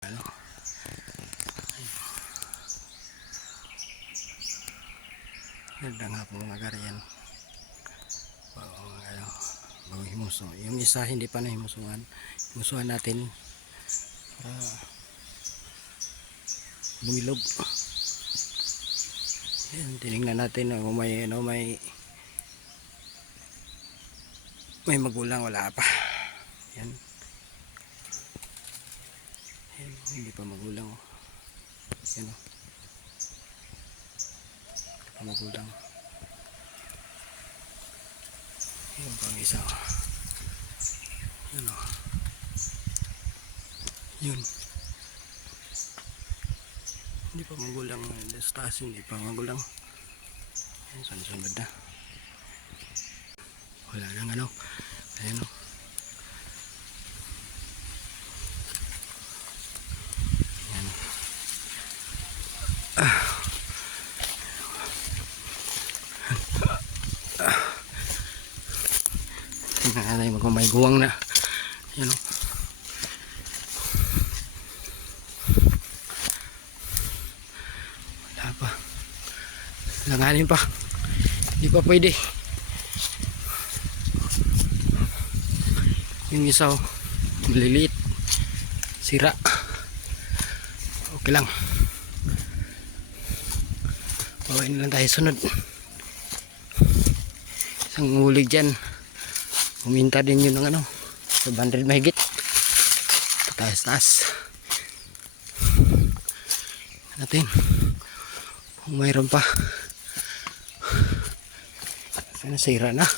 Ano? Ganda nga po mga gariyan. Bago himuso. Yung isa hindi pa na himusuhan. Himusuhan natin para bumilog. Yan, tinignan natin kung may magulang, wala pa. Yan. Yan, hindi pa magulang. Yan o. Magulang. Yan pang isa. Yan o. Yun. Hindi pa magulang. Sa taas hindi pa magulang. Yan, sunod na. Wala nang ano. Ayan o. Yan. Tingnan natin may guwang na. Yan o. Wala pa. Langanin pa. Hindi pa pwede. Yung isa maliliit. Sira. Okay lang. Bawain lang tayo sunod. Isang huli dyan. Uminta din yun ng ano. 500 mahigit. Taas-taas. Natin. Kung mayroon pa. Sana sira na.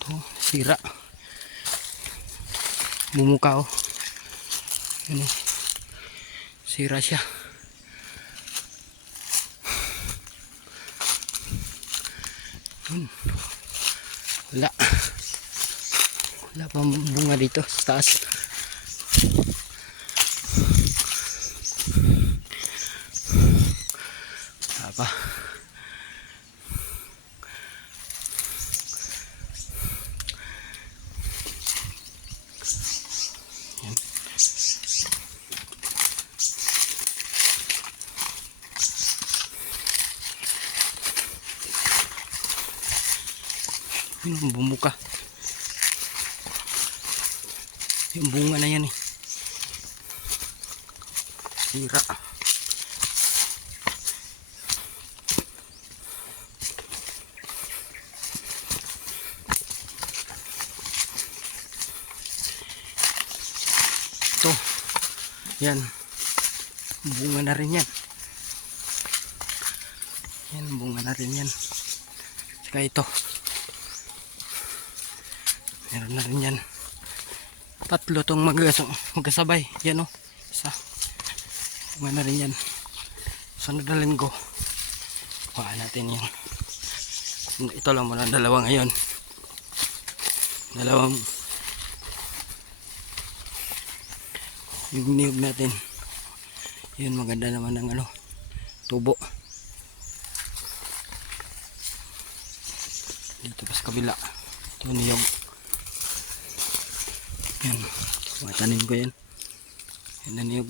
Ito, sira. Bumuka oh. Ano? Sira siya. Wala. Wala pang bunga dito sa taas. Wala pa. Yan. Yung bumuka. Yung bunga na yan eh. Sira. Ito. Yan. Bunga na rin yan. Yan, bunga na rin yan. Saka ito. Meron na rin yan. Tatlo tong magkasabay. Yan o. Isa. Bunga na rin yan. Sunod na linggo. Kuha natin yung. Ito lang muna. Dalawa ngayon. Dalawang. Yung niyog natin. Yun, maganda naman ang ano. Tubo. Dito pa sa kabila. Ito niyog. Yan, matanim ko yan. Yan na niyog.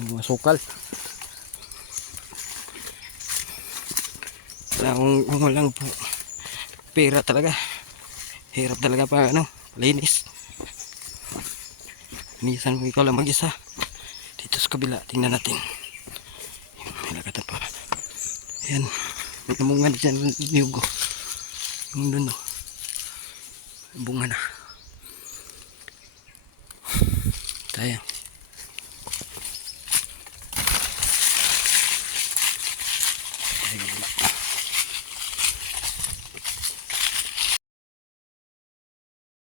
Yung mga sukal. Kung walang po pera talaga. Hirap talaga pa ano, palinis. Linisan mo ikaw lang mag-isa. Dito sa kabila, tingnan natin. May lakatan pa. Yan, may kamungan dyan niyog. Yung dun o. Bunga na. Tayo.